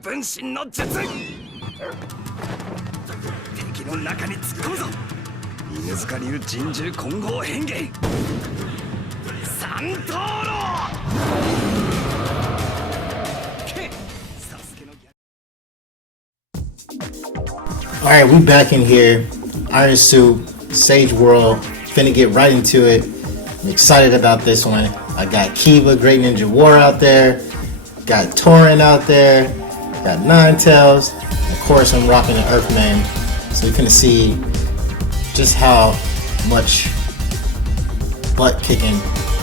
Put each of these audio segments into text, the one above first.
分身の術。敵の中に突っ込むぞ。犬塚流人獣混合変幻三灯籠。Alright, we back in here. Iron Suit, Sage World. Finna get right into it. I'm excited about this one. I got Kiba, Great Ninja War out there. Got Torin out there. Got Ninetales. Of course, I'm rocking the Earthman. So you're gonna see just how much butt kicking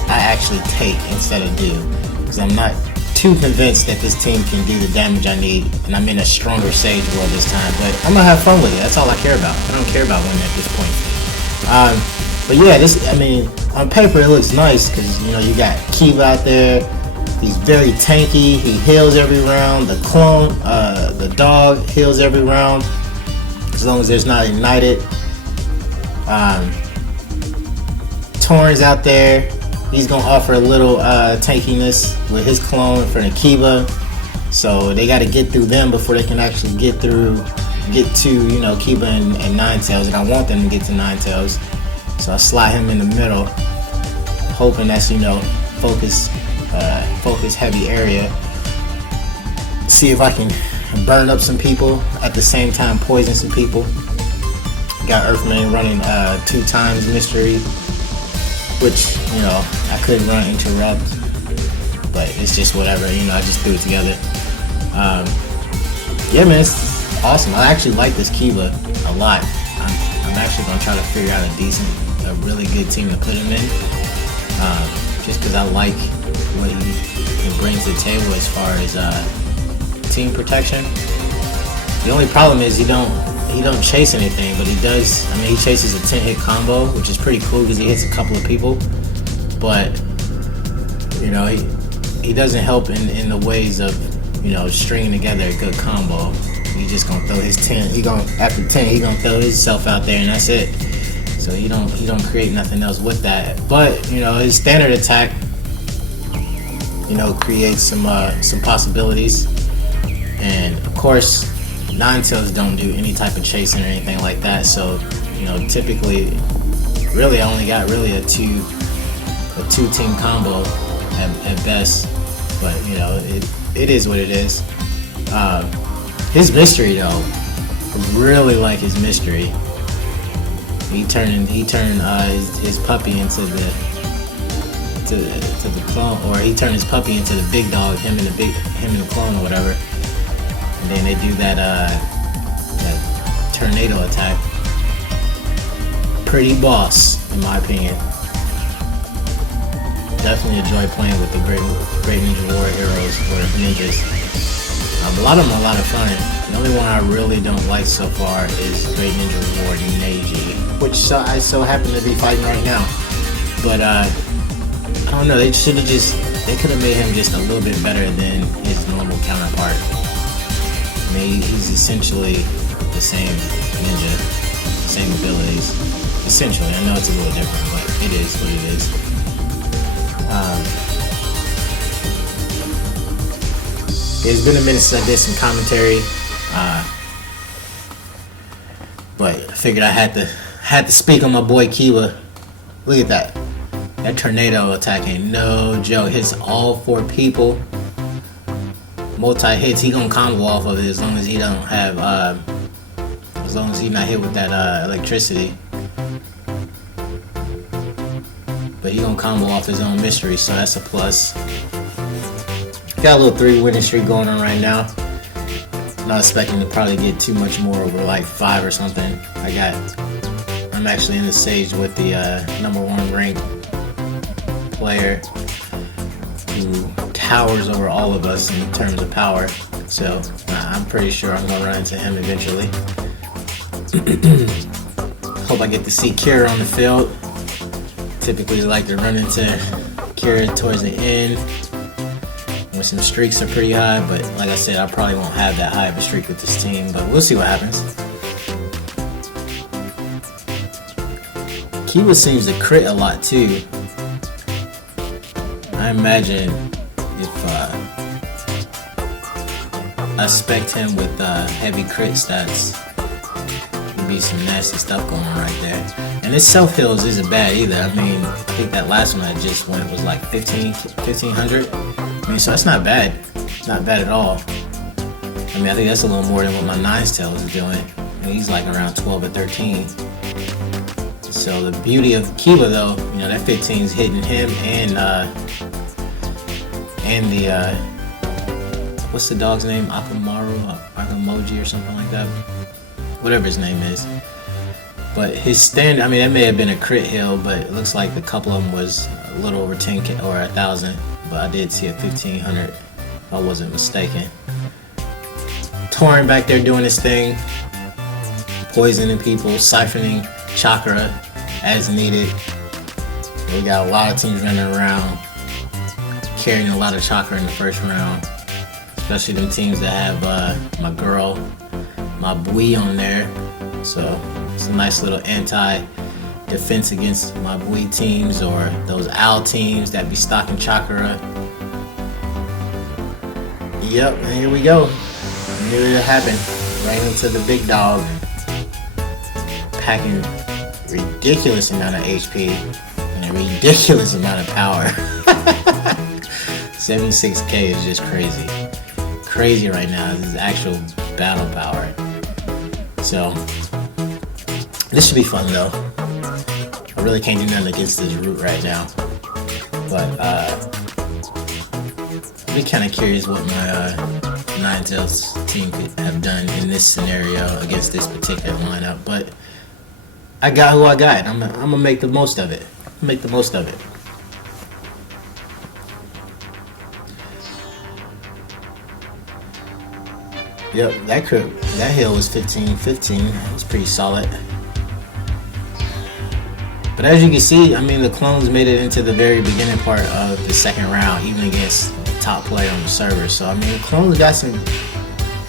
I actually take instead of do. Because I'm not too convinced that this team can do the damage I need, and I'm in a stronger Sage World this time. But I'm gonna have fun with it. That's all I care about. I don't care about winning at this point. But yeah, this, I mean, on paper it looks nice because, you know, you got Kiba out there. He's very tanky. He heals every round. The clone, the dog heals every round as long as there's not ignited. Torin's out there. He's gonna offer a little tankiness with his clone for the Kiba. So they got to get through them before they can actually get to, you know, Kiba and Ninetales. And I want them to get to Ninetales. So I slide him in the middle, hoping that's, you know, focus heavy area. See if I can burn up some people at the same time poison some people. Got Earthman running 2 times mystery, which, you know, I could run interrupt, but it's just whatever, you know, I just threw it together. Yeah, man, it's awesome. I actually like this Kiba a lot. I'm actually gonna try to figure out a really good team to put him in, just because I like what he brings to the table as far as team protection. The only problem is he don't chase anything, but he does. I mean, he chases a 10-hit combo, which is pretty cool because he hits a couple of people. But you know, he doesn't help in the ways of, you know, stringing together a good combo. He just gonna throw his 10. After 10, he gonna throw himself out there, and that's it. So he don't create nothing else with that. But you know, his standard attack, you know, creates some possibilities. And of course, Ninetales don't do any type of chasing or anything like that. So, you know, typically, really, I only got really a two team combo at best. But you know, it is what it is. His mystery though, really like his mystery. He turned his puppy into the clone, or he turned his puppy into the big dog, him and the clone or whatever. And then they do that tornado attack. Pretty boss, in my opinion. Definitely enjoy playing with the Great Ninja War heroes or ninjas. A lot of them are a lot of fun. The only one I really don't like so far is Great Ninja War Neji, which I so happen to be fighting right now. But I don't know. They could have made him just a little bit better than his normal counterpart. I mean, he's essentially the same ninja, same abilities. Essentially, I know it's a little different, but it is what it is. It's been a minute since I did some commentary, but I figured I had to speak on my boy Kiba. Look at that. That tornado attack ain't no joke. Hits all 4 people. Multi hits. He gonna combo off of it as long as he don't have, as long as he's not hit with that electricity. But he gonna combo off his own mystery, so that's a plus. Got a little 3-winning streak going on right now. Not expecting to probably get too much more, over like 5 or something. I'm actually in the stage with the #1 ranked player who towers over all of us in terms of power. So I'm pretty sure I'm gonna run into him eventually. Hope I get to see Kira on the field. Typically like to run into Kira towards the end when some streaks are pretty high, but like I said, I probably won't have that high of a streak with this team, but we'll see what happens. Kiba seems to crit a lot too. I imagine if I spec'd him with heavy crit stats, there'd be some nasty stuff going on right there. And his self-heals isn't bad either. I mean, I think that last one I just went was like 1500. I mean, so that's not bad. It's not bad at all. I mean, I think that's a little more than what my Nines Tails is doing. I mean, he's like around 12 or 13. So the beauty of Kiba though, you know, that 15 is hitting him and the what's the dog's name? Akamoji or something like that. Whatever his name is. But his standard, I mean, that may have been a crit hill, but it looks like a couple of them was a little over 10K or 1,000. But I did see a 1,500, if I wasn't mistaken. Touring back there doing his thing, poisoning people, siphoning chakra as needed. We got a lot of teams running around, carrying a lot of chakra in the first round. Especially them teams that have my girl, my Bui on there. So it's a nice little anti-defense against my Bui teams or those Owl teams that be stocking chakra. Yep, and here we go. I knew it happened. Right into the big dog. Packing ridiculous amount of HP and a ridiculous amount of power. 76K is just crazy. Crazy right now. This is actual battle power. So this should be fun though. I really can't do nothing against this root right now. But I'd be kind of curious what my Ninetales team could have done in this scenario against this particular lineup. But I got who I got. I'm gonna make the most of it. Make the most of it. Yep, that hill was 15-15. It was pretty solid. But as you can see, I mean, the clones made it into the very beginning part of the second round, even against the top player on the server. So I mean, the clones got some.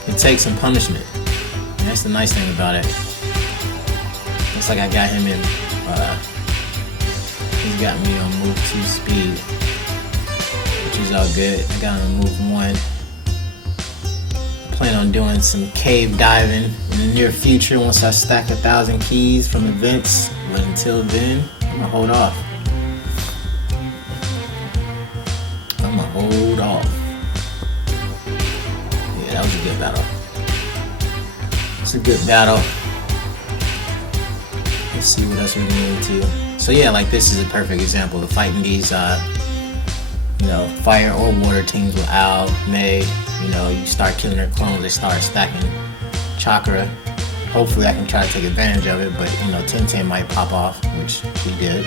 It takes some punishment. And that's the nice thing about it. Looks like I got him in. He's got me on move 2 speed, which is all good. I got him on move 1. Plan on doing some cave diving in the near future once I stack 1,000 keys from events. But until then, I'm gonna hold off. Yeah, that was a good battle. It's a good battle. Let's see what else we can get into. So yeah, like this is a perfect example of fighting these you know, fire or water teams with Owl, May. You know, you start killing their clones, they start stacking chakra. Hopefully I can try to take advantage of it, but you know, 10-10 might pop off, which he did.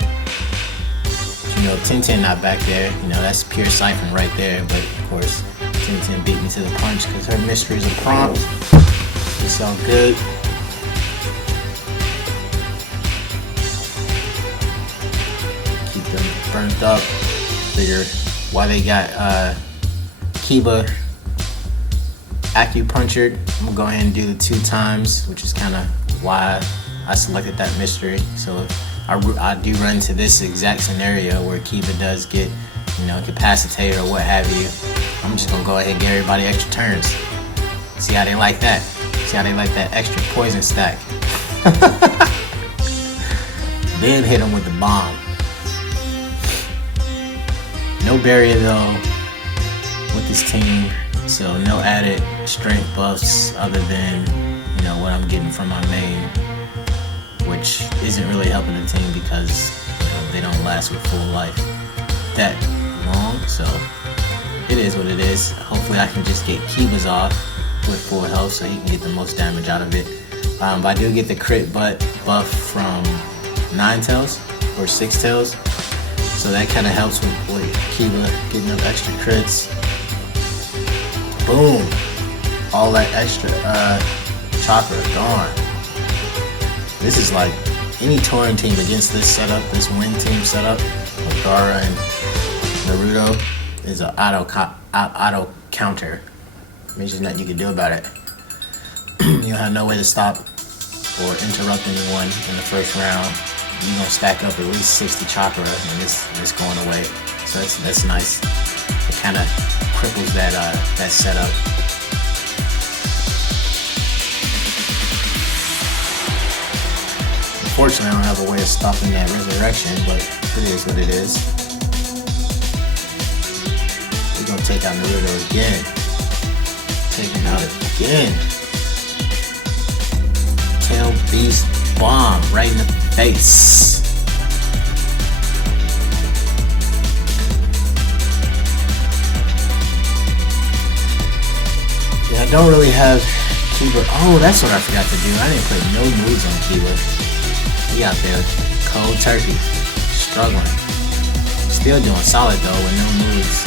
You know, 10-10 not back there, you know, that's pure siphon right there, but of course 10-10 beat me to the punch because her mysteries are prompt. It's all good. Keep them burnt up. Figure why they got Kiba acupunctured. I'm gonna go ahead and do the 2 times, which is kind of why I selected that mystery. So I do run into this exact scenario where Kiba does get, you know, incapacitated or what have you. I'm just gonna go ahead and give everybody extra turns. See how they like that. See how they like that extra poison stack. Then hit them with the bomb. No barrier though with this team, so no added strength buffs other than, you know, what I'm getting from my main, which isn't really helping the team because, you know, they don't last with full life that long. So it is what it is. Hopefully I can just get Kiba's off with full health so he can get the most damage out of it. But I do get the crit buff from Ninetales or Sixtails. So that kind of helps with Kiba getting up extra crits. Boom! All that extra chakra gone. This is like any touring team against this setup, this win team setup, with Gara and Naruto. is an auto counter. Means there's nothing you can do about it. You have no way to stop or interrupt anyone in the first round. You're gonna stack up at least 60 chakra, and it's going away. So that's nice. It kind of cripples that setup. Unfortunately, I don't have a way of stopping that resurrection, but it is what it is. We're gonna take out Naruto again. Take him out again. Tail Beast Bomb right in the face. Yeah, I don't really have Kiba. Oh, that's what I forgot to do. I didn't put no moves on Kiba. He out there cold turkey, struggling. Still doing solid though with no moves.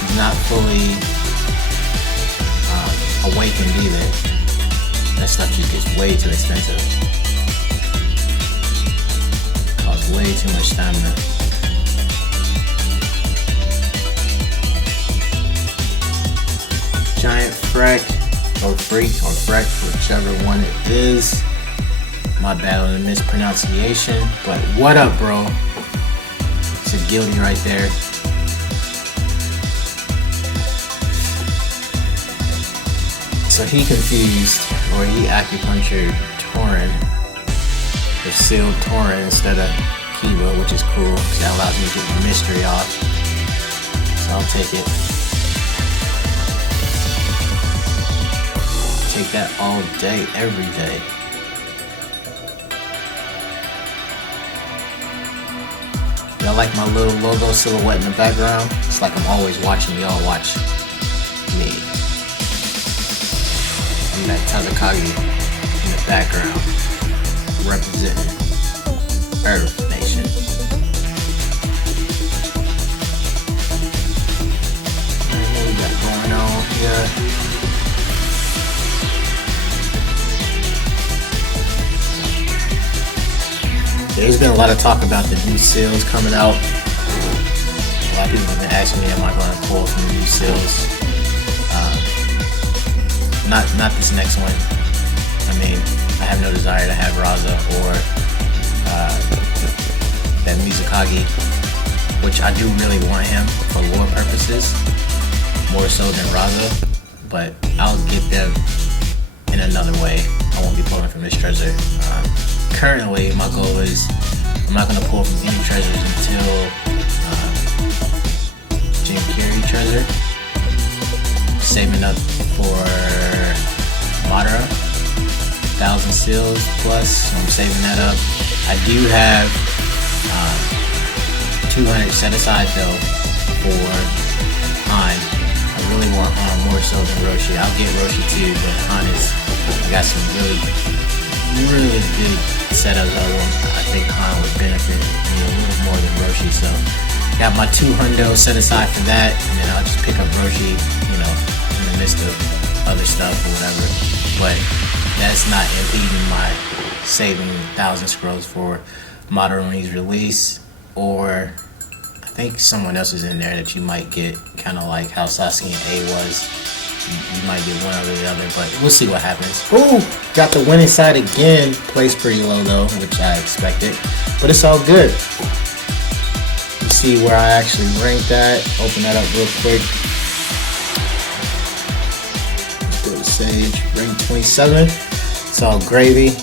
He's not fully awakened either. That stuff just gets way too expensive. Costs way too much stamina. Giant Freck, or Freak, or Freck, whichever one it is. My bad on the mispronunciation, but what up, bro? It's a guilty right there. So he confused, or he acupunctured Torin, or sealed Torin instead of Kiba, which is cool, because that allows me to get the mystery off. So I'll take it. Take that all day, every day. Y'all like my little logo silhouette in the background? It's like I'm always watching y'all watch me. I'm that Tazakagi in the background, representing Earth Nation. What we got going on here? There's been a lot of talk about the new seals coming out. A lot of people have been asking me, am I going to pull from the new seals? Not this next one. I mean, I have no desire to have Raza or that Mizukagi, which I do really want him for lore purposes, more so than Raza, but I'll get them in another way. I won't be pulling from this treasure. Currently, my goal is I'm not going to pull from any treasures until Jim Carrey treasure. Saving up for Madara, 1,000 seals plus, so I'm saving that up. I do have 200 set aside though for Han. I really want Han more so than Roshi. I'll get Roshi too, but Han is, I got some really good setups. I think Han would benefit me a little more than Roshi, so got my 200 set aside for that, and then I'll just pick up Roshi, in the midst of other stuff or whatever. But that's not impeding my saving 1,000 scrolls for Madaroni's release, or I think someone else is in there that you might get, kind of like how Sasuke and A was. You might get one or the other, but we'll see what happens. Ooh, got the winning side again. Placed pretty low though, which I expected, but it's all good. You see where I actually ranked that. Open that up real quick. Let's go to Sage, rank 27. It's all gravy.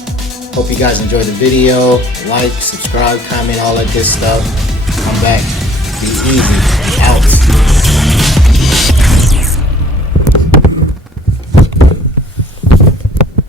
Hope you guys enjoyed the video. Like, subscribe, comment, all that good stuff. Come back. Be easy. Out.